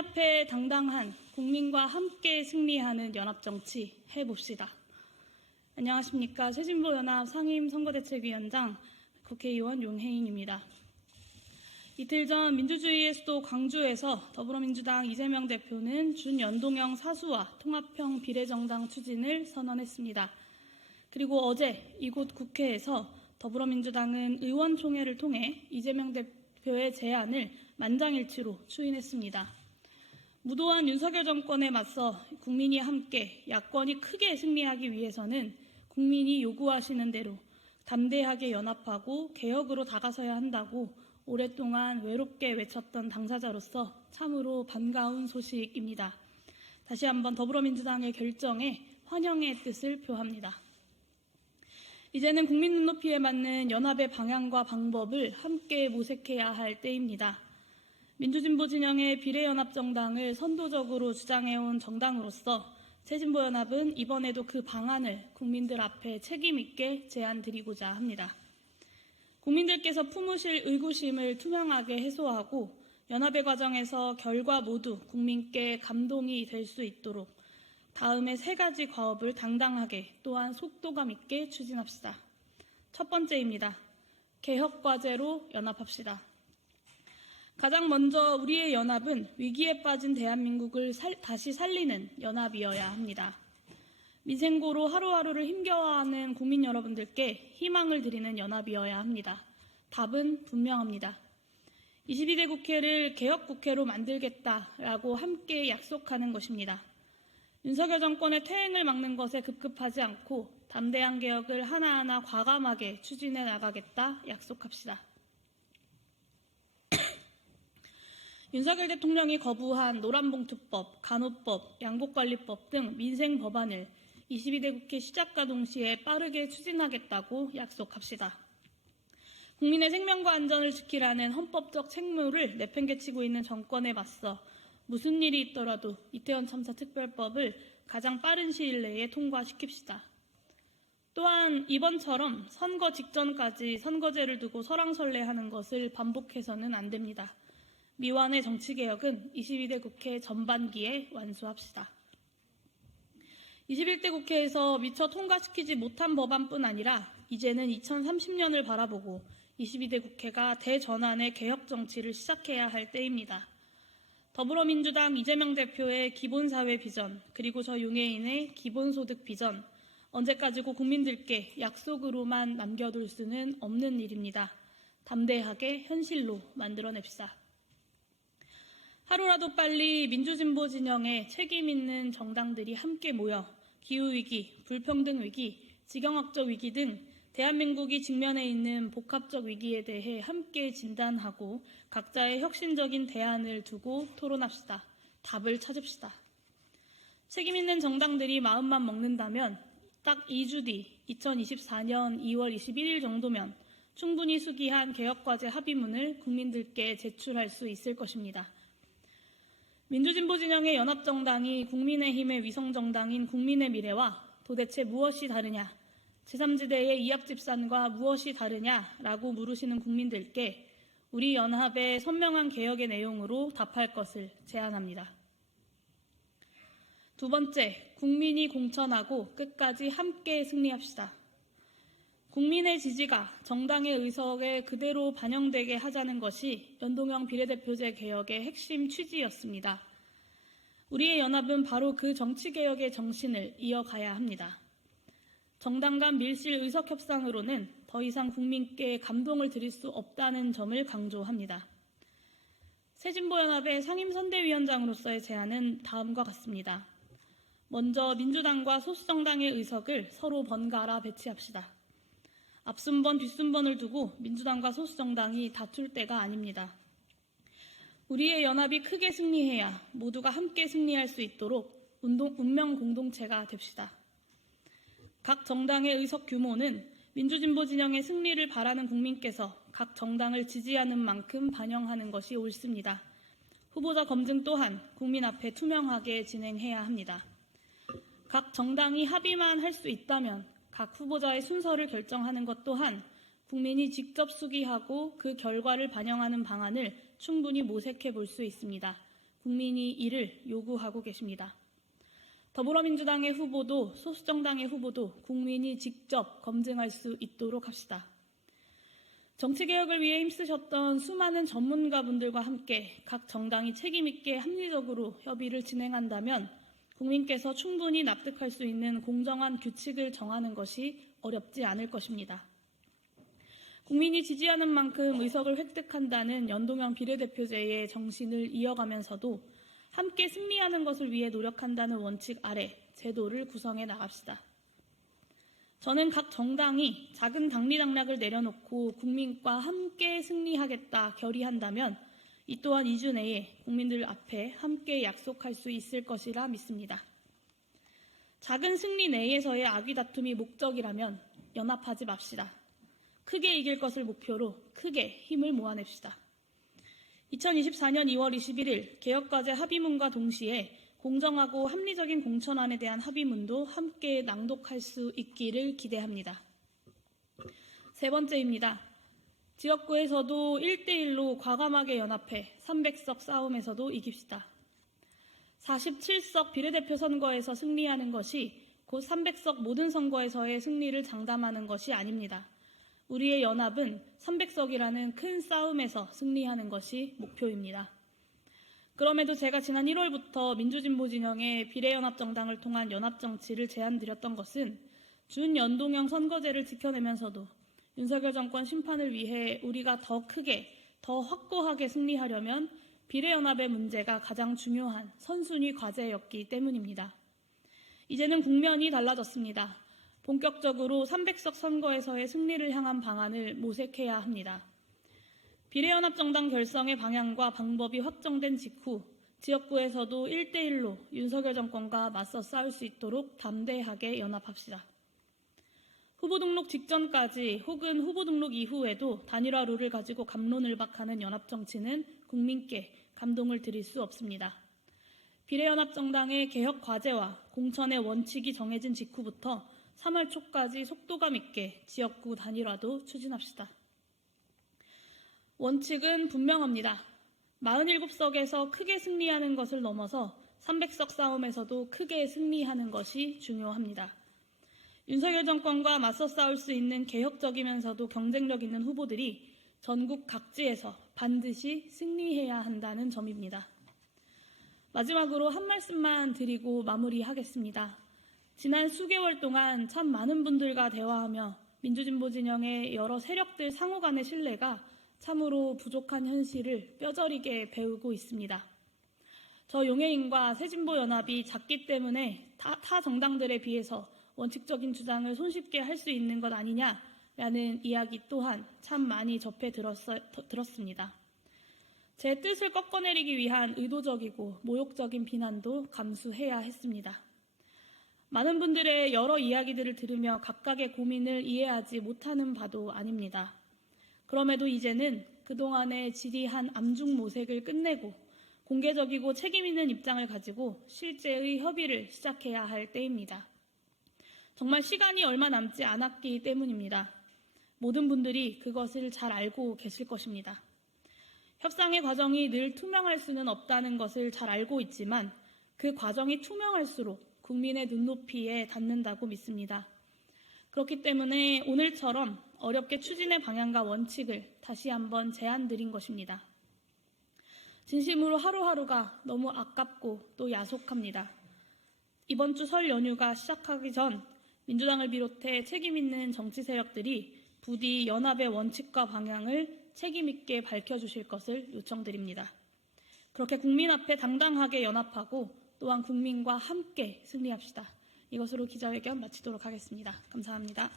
앞에 당당한 국민과 함께 승리하는 연합정치 해봅시다. 안녕하십니까. 새진보 연합 상임 선거대책위원장 국회의원 용혜인입니다. 이틀 전 민주주의의 수도 광주에서 더불어민주당 이재명 대표는 준연동형 사수와 통합형 비례정당 추진을 선언했습니다. 그리고 어제 이곳 국회에서 더불어민주당은 의원총회를 통해 이재명 대표의 제안을 만장일치로 추인했습니다. 무도한 윤석열 정권에 맞서 국민이 함께 야권이 크게 승리하기 위해서는 국민이 요구하시는 대로 담대하게 연합하고 개혁으로 다가서야 한다고 오랫동안 외롭게 외쳤던 당사자로서 참으로 반가운 소식입니다. 다시 한번 더불어민주당의 결정에 환영의 뜻을 표합니다. 이제는 국민 눈높이에 맞는 연합의 방향과 방법을 함께 모색해야 할 때입니다. 민주진보 진영의 비례연합정당을 선도적으로 주장해온 정당으로서 새진보연합은 이번에도 그 방안을 국민들 앞에 책임있게 제안드리고자 합니다. 국민들께서 품으실 의구심을 투명하게 해소하고 연합의 과정에서 결과 모두 국민께 감동이 될 수 있도록 다음에 세 가지 과업을 당당하게 또한 속도감 있게 추진합시다. 첫 번째입니다. 개혁과제로 연합합시다. 가장 먼저 우리의 연합은 위기에 빠진 대한민국을 살- 다시 살리는 연합이어야 합니다. 민생고로 하루하루를 힘겨워하는 국민 여러분들께 희망을 드리는 연합이어야 합니다. 답은 분명합니다. 22대 국회를 개혁국회로 만들겠다라고 함께 약속하는 것입니다. 윤석열 정권의 퇴행을 막는 것에 급급하지 않고 담대한 개혁을 하나하나 과감하게 추진해 나가겠다 약속합시다. 윤석열 대통령이 거부한 노란봉투법, 간호법, 양곡관리법 등 민생 법안을 22대 국회 시작과 동시에 빠르게 추진하겠다고 약속합시다. 국민의 생명과 안전을 지키라는 헌법적 책무를 내팽개치고 있는 정권에 맞서 무슨 일이 있더라도 이태원 참사 특별법을 가장 빠른 시일 내에 통과시킵시다. 또한 이번처럼 선거 직전까지 선거제를 두고 설왕설래하는 것을 반복해서는 안 됩니다. 미완의 정치개혁은 22대 국회 전반기에 완수합시다. 21대 국회에서 미처 통과시키지 못한 법안뿐 아니라 이제는 2030년을 바라보고 22대 국회가 대전환의 개혁 정치를 시작해야 할 때입니다. 더불어민주당 이재명 대표의 기본사회 비전, 그리고 저 용해인의 기본소득 비전, 언제까지고 국민들께 약속으로만 남겨둘 수는 없는 일입니다. 담대하게 현실로 만들어냅시다. 하루라도 빨리 민주진보 진영의 책임 있는 정당들이 함께 모여 기후위기, 불평등 위기, 지경학적 위기 등 대한민국이 직면해 있는 복합적 위기에 대해 함께 진단하고 각자의 혁신적인 대안을 두고 토론합시다. 답을 찾읍시다. 책임 있는 정당들이 마음만 먹는다면 딱 2주 뒤 2024년 2월 21일 정도면 충분히 수기한 개혁과제 합의문을 국민들께 제출할 수 있을 것입니다. 민주진보 진영의 연합정당이 국민의힘의 위성정당인 국민의 미래와 도대체 무엇이 다르냐, 제3지대의 이합집산과 무엇이 다르냐라고 물으시는 국민들께 우리 연합의 선명한 개혁의 내용으로 답할 것을 제안합니다. 두 번째, 국민이 공천하고 끝까지 함께 승리합시다. 국민의 지지가 정당의 의석에 그대로 반영되게 하자는 것이 연동형 비례대표제 개혁의 핵심 취지였습니다. 우리의 연합은 바로 그 정치개혁의 정신을 이어가야 합니다. 정당 간 밀실 의석 협상으로는 더 이상 국민께 감동을 드릴 수 없다는 점을 강조합니다. 새진보연합의 상임선대위원장으로서의 제안은 다음과 같습니다. 먼저 민주당과 소수정당의 의석을 서로 번갈아 배치합시다. 앞순번, 뒷순번을 두고 민주당과 소수정당이 다툴 때가 아닙니다. 우리의 연합이 크게 승리해야 모두가 함께 승리할 수 있도록 운동, 운명 공동체가 됩시다. 각 정당의 의석 규모는 민주진보 진영의 승리를 바라는 국민께서 각 정당을 지지하는 만큼 반영하는 것이 옳습니다. 후보자 검증 또한 국민 앞에 투명하게 진행해야 합니다. 각 정당이 합의만 할 수 있다면 각 후보자의 순서를 결정하는 것 또한 국민이 직접 수기하고 그 결과를 반영하는 방안을 충분히 모색해 볼 수 있습니다. 국민이 이를 요구하고 계십니다. 더불어민주당의 후보도 소수정당의 후보도 국민이 직접 검증할 수 있도록 합시다. 정치개혁을 위해 힘쓰셨던 수많은 전문가분들과 함께 각 정당이 책임있게 합리적으로 협의를 진행한다면 국민께서 충분히 납득할 수 있는 공정한 규칙을 정하는 것이 어렵지 않을 것입니다. 국민이 지지하는 만큼 의석을 획득한다는 연동형 비례대표제의 정신을 이어가면서도 함께 승리하는 것을 위해 노력한다는 원칙 아래 제도를 구성해 나갑시다. 저는 각 정당이 작은 당리당략을 내려놓고 국민과 함께 승리하겠다 결의한다면 이 또한 2주 내에 국민들 앞에 함께 약속할 수 있을 것이라 믿습니다. 작은 승리 내에서의 악의 다툼이 목적이라면 연합하지 맙시다. 크게 이길 것을 목표로 크게 힘을 모아냅시다. 2024년 2월 21일 개혁과제 합의문과 동시에 공정하고 합리적인 공천안에 대한 합의문도 함께 낭독할 수 있기를 기대합니다. 세 번째입니다. 지역구에서도 1대1로 과감하게 연합해 300석 싸움에서도 이깁시다. 47석 비례대표 선거에서 승리하는 것이 곧 300석 모든 선거에서의 승리를 장담하는 것이 아닙니다. 우리의 연합은 300석이라는 큰 싸움에서 승리하는 것이 목표입니다. 그럼에도 제가 지난 1월부터 민주진보 진영의 비례연합정당을 통한 연합정치를 제안드렸던 것은 준연동형 선거제를 지켜내면서도 윤석열 정권 심판을 위해 우리가 더 크게, 더 확고하게 승리하려면 비례연합의 문제가 가장 중요한 선순위 과제였기 때문입니다. 이제는 국면이 달라졌습니다. 본격적으로 300석 선거에서의 승리를 향한 방안을 모색해야 합니다. 비례연합정당 결성의 방향과 방법이 확정된 직후 지역구에서도 1대1로 윤석열 정권과 맞서 싸울 수 있도록 담대하게 연합합시다. 후보 등록 직전까지 혹은 후보 등록 이후에도 단일화 룰을 가지고 감론을 박하는 연합 정치는 국민께 감동을 드릴 수 없습니다. 비례연합정당의 개혁 과제와 공천의 원칙이 정해진 직후부터 3월 초까지 속도감 있게 지역구 단일화도 추진합시다. 원칙은 분명합니다. 47석에서 크게 승리하는 것을 넘어서 300석 싸움에서도 크게 승리하는 것이 중요합니다. 윤석열 정권과 맞서 싸울 수 있는 개혁적이면서도 경쟁력 있는 후보들이 전국 각지에서 반드시 승리해야 한다는 점입니다. 마지막으로 한 말씀만 드리고 마무리하겠습니다. 지난 수개월 동안 참 많은 분들과 대화하며 민주진보 진영의 여러 세력들 상호 간의 신뢰가 참으로 부족한 현실을 뼈저리게 배우고 있습니다. 저 용해인과 새진보연합이 작기 때문에 타, 타 정당들에 비해서 원칙적인 주장을 손쉽게 할 수 있는 것 아니냐라는 이야기 또한 참 많이 접해 들었어, 들었습니다. 제 뜻을 꺾어내리기 위한 의도적이고 모욕적인 비난도 감수해야 했습니다. 많은 분들의 여러 이야기들을 들으며 각각의 고민을 이해하지 못하는 바도 아닙니다. 그럼에도 이제는 그동안의 지리한 암중 모색을 끝내고 공개적이고 책임있는 입장을 가지고 실제의 협의를 시작해야 할 때입니다. 정말 시간이 얼마 남지 않았기 때문입니다. 모든 분들이 그것을 잘 알고 계실 것입니다. 협상의 과정이 늘 투명할 수는 없다는 것을 잘 알고 있지만 그 과정이 투명할수록 국민의 눈높이에 닿는다고 믿습니다. 그렇기 때문에 오늘처럼 어렵게 추진의 방향과 원칙을 다시 한번 제안드린 것입니다. 진심으로 하루하루가 너무 아깝고 또 야속합니다. 이번 주 설 연휴가 시작하기 전 민주당을 비롯해 책임 있는 정치 세력들이 부디 연합의 원칙과 방향을 책임 있게 밝혀주실 것을 요청드립니다. 그렇게 국민 앞에 당당하게 연합하고 또한 국민과 함께 승리합시다. 이것으로 기자회견 마치도록 하겠습니다. 감사합니다.